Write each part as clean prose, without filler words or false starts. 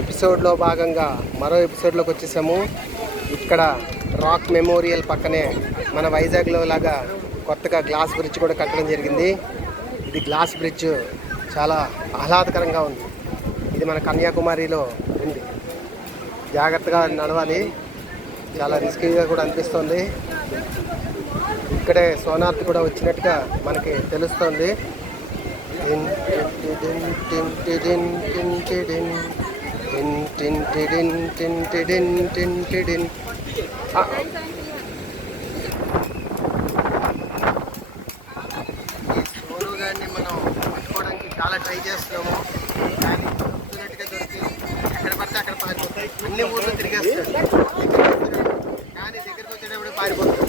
ఎపిసోడ్లో భాగంగా మరో ఎపిసోడ్లోకి వచ్చేసాము. ఇక్కడ రాక్ మెమోరియల్ పక్కనే మన వైజాగ్లో లాగా కొత్తగా గ్లాస్ బ్రిడ్జ్ కూడా కట్టడం జరిగింది. ఇది గ్లాస్ బ్రిడ్జ్ చాలా ఆహ్లాదకరంగా ఉంది. ఇది మన కన్యాకుమారిలో ఉంది. జాగ్రత్తగా నడవాలి, చాలా రిస్కీగా కూడా అనిపిస్తుంది. ఇక్కడే సోనార్త్ కూడా వచ్చినట్టుగా మనకి తెలుస్తుంది. సోను గారిని మనం పట్టుకోవడానికి చాలా ట్రై చేస్తున్నాము, కానీ దొరికినట్టుగా దొరికి ఎక్కడ పడితే అక్కడ పారిపోతాయి. అన్ని ఊర్లు తిరిగేస్తాడు, కానీ దగ్గరికి వచ్చేటప్పుడు పారిపోతాడు.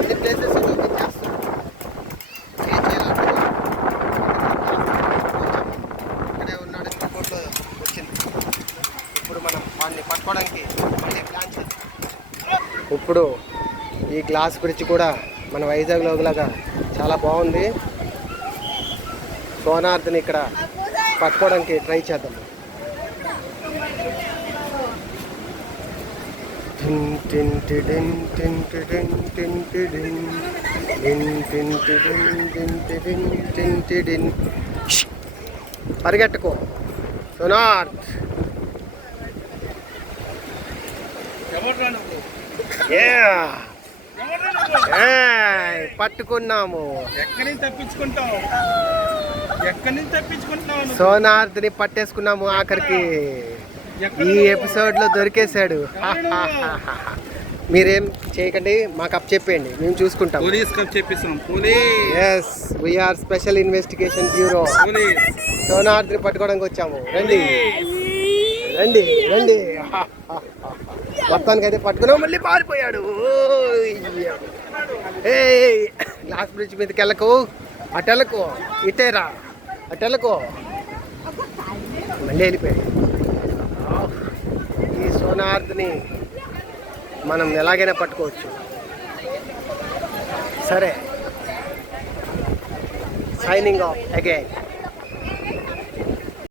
అన్ని ప్లేసెస్ ఓపెన్ చేస్తాడు. ఏం చేయాలంటే ఇక్కడే ఉన్నాడు, రిపోర్ట్లో వచ్చింది. ఇప్పుడు మనం వాడిని పట్టుకోవడానికి మళ్ళీ ప్లాన్ చేస్తాం. ఇప్పుడు ఈ గ్లాస్ బ్రిడ్జ్ కూడా మన వైజాగ్లో లాగా చాలా బాగుంది. సోనార్త్ని ఇక్కడ పట్టుకోవడానికి ట్రై చేద్దాం. పరిగెట్టుకో సోనార్త్. పట్టుకున్నాము. ఎక్కడి నుంచి తప్పించుకుంటావు? సోనార్త్ని పట్టేసుకున్నాము. ఆఖరికి ఈ ఎపిసోడ్ లో దొరికేశాడు. మీరేం చేయకండి, మాకు అప్ చెప్పండి, మేము చూసుకుంటాం. Yes, we're special investigation bureau. సోనార్త్ని పట్టుకోవడానికి వచ్చాము. రండి రండి రండి. మొత్తానికి అయితే పట్టుకున్నాం. మళ్ళీ పారిపోయాడు. ఏ గ్లాస్ బ్రిడ్జ్ మీదకి వెళ్ళకు, అటెళ్ళకు, ఇటేరా, అటెళ్ళకు. మళ్ళీ వెళ్ళిపోయాడు. ఈ సోనార్త్ని మనం ఎలాగైనా పట్టుకోవచ్చు. సరే, సైనింగ్ ఆఫ్ అగైన్.